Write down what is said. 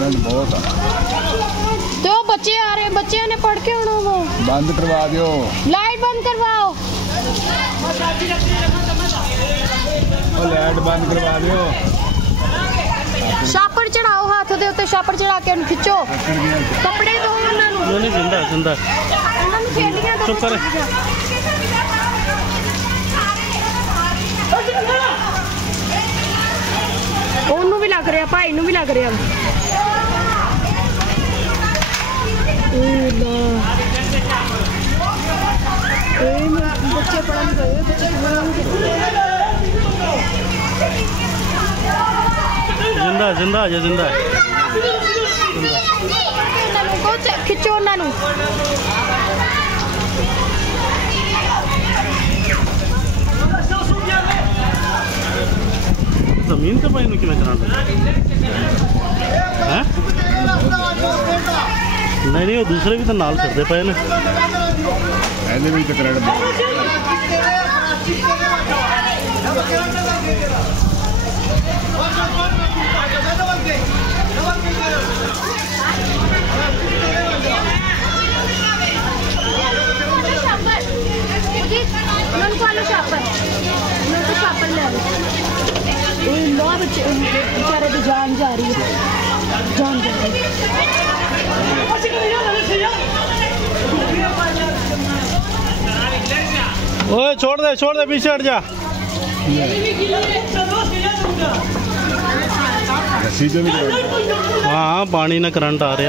बहुत तो बच्चे आ रहे, बच्चे ने पढ़ के आना। वो बंद करवा दो, लाइट बंद करवाओ, लाइट बंद करवा दो। छापड़ चढ़ाओ, हाथ दे उत्ते छापड़ चढ़ा के खिंचो। कपड़े दो उन्हां नूं। नहीं जिंदा जिंदा उन्हां नूं खेलियां दो। चुप कर। ओनू भी लग रहा, भाई नू भी लग रहा। बच्चे पढ़न गए, जिंदा जिंदा जे जिंदा खिंचो उन्होंने। जमीन तो पाई कि करा नहीं वो दूसरे भी तो नाल करते पे ने भी तो करड़ बेचारे की जान जा रही है, जान जा रही है। ओए छोड़ दे पीछे हट जा। हाँ पानी ना करंट आ रहा।